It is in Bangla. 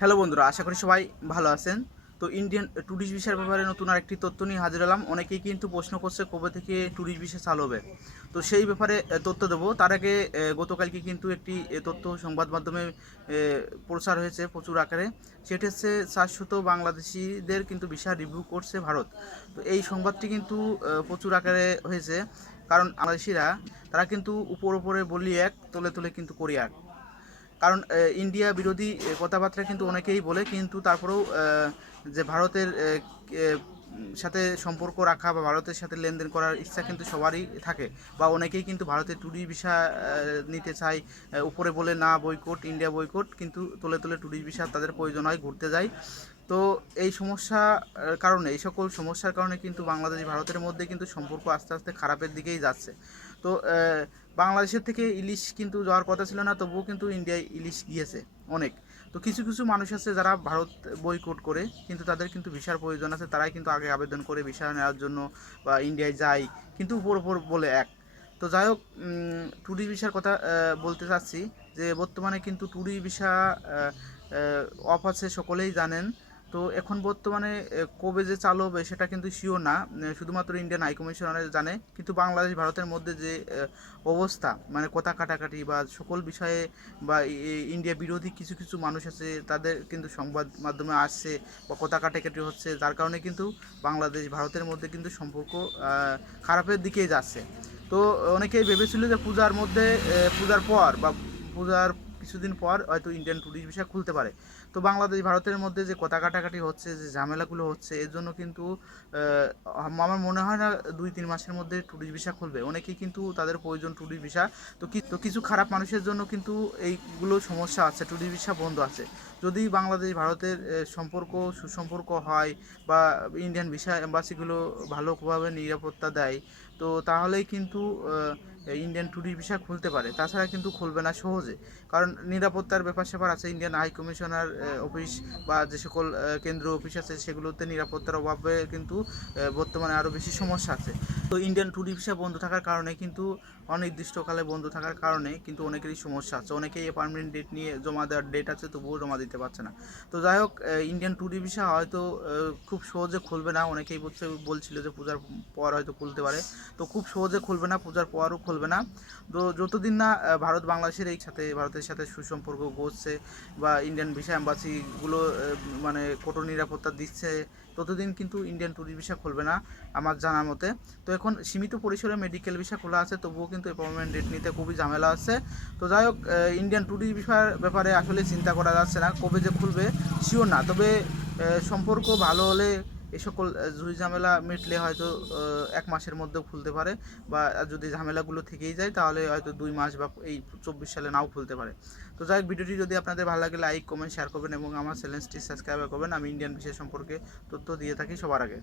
হ্যালো বন্ধুরা, আশা করি সবাই ভালো আছেন। তো ইন্ডিয়ান ট্যুরিস্ট ভিসার ব্যাপারে নতুন আরেকটি তথ্য নিয়ে হাজির হলাম। অনেকেই কিন্তু প্রশ্ন করছে, কবে থেকে ট্যুরিস্ট ভিসা চালু হবে? তো সেই ব্যাপারে তথ্য দেবো। তার আগে গতকালকে কিন্তু একটি তথ্য সংবাদ মাধ্যমে প্রচার হয়েছে প্রচুর আকারে। সেটি হচ্ছে চারশত বাংলাদেশিদের কিন্তু ভিসা রিভিউ করছে ভারত। তো এই সংবাদটি কিন্তু প্রচুর আকারে হয়েছে। কারণ বাংলাদেশিরা, তারা কিন্তু উপর উপরে বলি এক, তোলে তোলে কিন্তু করি এক। কারণ ইন্ডিয়া বিরোধী কথাবার্তা কিন্তু অনেকেই বলে কিন্তু তারপরেও যে ভারতের সাথে সম্পর্ক রাখা বা ভারতের সাথে লেনদেন করার ইচ্ছা কিন্তু সবারই থাকে বা অনেকেই কিন্তু ভারতে ট্যুরিস্ট ভিসা নিতে চায় উপরে বলে না বয়কট, ইন্ডিয়া বয়কট, কিন্তু তোলে তোলে ট্যুরিস্ট ভিসা তাদের প্রয়োজন হয়, ঘুরতে যায়। তো এই সমস্যা কারণে, এই সকল সমস্যার কারণে কিন্তু বাংলাদেশ ভারতের মধ্যে কিন্তু সম্পর্ক আস্তে আস্তে খারাপের দিকেই যাচ্ছে। তো বাংলাদেশের থেকে ইলিশ কিন্তু যাওয়ার কথা ছিল না, তবুও কিন্তু ইন্ডিয়ায় ইলিশ গিয়েছে অনেক। তো কিছু কিছু মানুষ আছে যারা ভারত বয়কট করে, কিন্তু তাদের কিন্তু ভিসার প্রয়োজন আছে। তারাই কিন্তু আগে আবেদন করে ভিসা নেওয়ার জন্য বা ইন্ডিয়ায় যায়, কিন্তু উপর উপর বলে এক। তো যাই হোক ট্যুরিস্ট ভিসার কথা বলতে চাচ্ছি যে, বর্তমানে কিন্তু ট্যুরিস্ট ভিসা অফ আছে, সকলেই জানেন। তো এখন বর্তমানে কবে যে চালু হবে সেটা কিন্তু শিওর না। শুধুমাত্র ইন্ডিয়ান হাই কমিশনার জানে। কিন্তু বাংলাদেশ, ভারতের মধ্যে যে অবস্থা মানে কথা কাটাকাটি বা সকল বিষয়ে বা ইন্ডিয়া বিরোধী কিছু কিছু মানুষ আছে, তাদের কিন্তু সংবাদ মাধ্যমে আসছে বা কথা কাটাকাটি হচ্ছে। যার কারণে কিন্তু বাংলাদেশ, ভারতের মধ্যে কিন্তু সম্পর্ক খারাপের দিকেই যাচ্ছে। তো অনেকেই ভেবেছিল যে পূজার মধ্যে পূজার পর বা পূজার কিছুদিন পর হয়তো ইন্ডিয়ান ট্যুরিস্ট ভিসা খুলতে পারে। তো বাংলাদেশ, ভারতের মধ্যে যে কথা কাটাকাটি হচ্ছে, যে ঝামেলাগুলো হচ্ছে, এর জন্য কিন্তু আমার মনে হয় না দুই তিন মাসের মধ্যে ট্যুরিস্ট ভিসা খুলবে। অনেকেই কিন্তু তাদের প্রয়োজন ট্যুরিস্ট ভিসা তো তো কিছু খারাপ মানুষের জন্য কিন্তু এইগুলো সমস্যা আছে ট্যুরিস্ট ভিসা বন্ধ আছে। যদি বাংলাদেশ, ভারতের সম্পর্ক, সুসম্পর্ক হয় বা ইন্ডিয়ান ভিসা এম্বাসিগুলো ভালোভাবে নিরাপত্তা দেয়, তো তাহলেই কিন্তু ইন্ডিয়ান ট্যুরিস্ট ভিসা খুলতে পারে। তাছাড়া কিন্তু খুলবে না সহজে। কারণ নিরাপত্তার ব্যাপার স্যাপার আছে। ইন্ডিয়ান হাই কমিশনার অফিস বা যে সকল আহ, কেন্দ্রীয় অফিস আছে সেগুলোতে নিরাপত্তার অভাবে কিন্তু বর্তমানে আরও বেশি সমস্যা আছে। তো ইন্ডিয়ান ট্যুরিস্ট ভিসা বন্ধ থাকার কারণে কিন্তু অনির্দিষ্টকালে বন্ধ থাকার কারণে কিন্তু অনেকেরই সমস্যা আছে। অনেকেই পারমানেন্ট ডেট নিয়ে জমা দেওয়ার ডেট আছে তবুও জমা দিতে পারছে না। তো যাই হোক ইন্ডিয়ান ট্যুরিস্ট ভিসা হয়তো খুব সহজে খুলবে না। অনেকেই বলছে বলছিল যে পূজার পর হয়তো খুলতে পারে। তো খুব সহজে খুলবে না। পূজার পরও খুলবে না। তো যতদিন না ভারত বাংলাদেশের এই সাথে, ভারতের সাথে সুসম্পর্ক গড়ছে বা ইন্ডিয়ান ভিসা অ্যাম্বাসিগুলো মানে কঠোর নিরাপত্তা দিচ্ছে, ততদিন কিন্তু ইন্ডিয়ান ট্যুরিস্ট ভিসা খুলবে না, আমার জানা মতে। তো এখন সীমিত পরিসরে মেডিকেল ভিসা খোলা আছে, তবুও কিন্তু অ্যাপয়েন্টমেন্ট ডেট নিতে খুবই ঝামেলা আছে। তো যাই হোক ইন্ডিয়ান ট্যুরিস্ট ভিসার ব্যাপারে আসলে চিন্তা করা যাচ্ছে না, কবে যে খুলবে শিওর না। তবে সম্পর্ক ভালো হলে এই সকল যদি ঝামেলা মিটলে হয়তো এক মাসের মধ্যেও খুলতে পারে বা যদি ঝামেলাগুলো থেকেই যায় তাহলে হয়তো দুই মাস বা এই চব্বিশ সালে নাও খুলতে পারে। তো যাই ভিডিওটি যদি আপনাদের ভালো লাগে, লাইক, কমেন্ট শেয়ার করবেন এবং আমার চ্যানেলটি সাবস্ক্রাইব করবেন। আমি ইন্ডিয়ান বিষয় সম্পর্কে তথ্য দিয়ে থাকি সবার আগে।